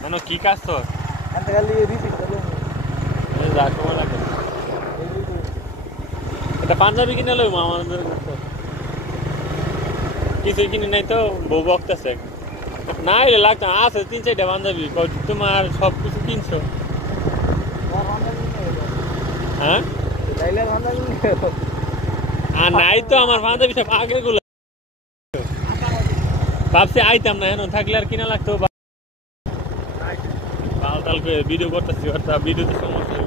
কেন কি কাজ তোর এটা পাঞ্জাবি কিনে লইব আমাদের কিছু কিনে নাই তো বউ বকতেছে না এলে লাগতো আছে 3-4টা পাঞ্জাবি তোমার সব কিছু কিনছো হ্যাঁ আর নাই তো আমার পাঞ্জাবি সব আগের গুলো ভাবছি আইতাম না এখন থাকলে আর কিনা লাগতো ভিডিও করতেছি ভিডিওতে সমস্যা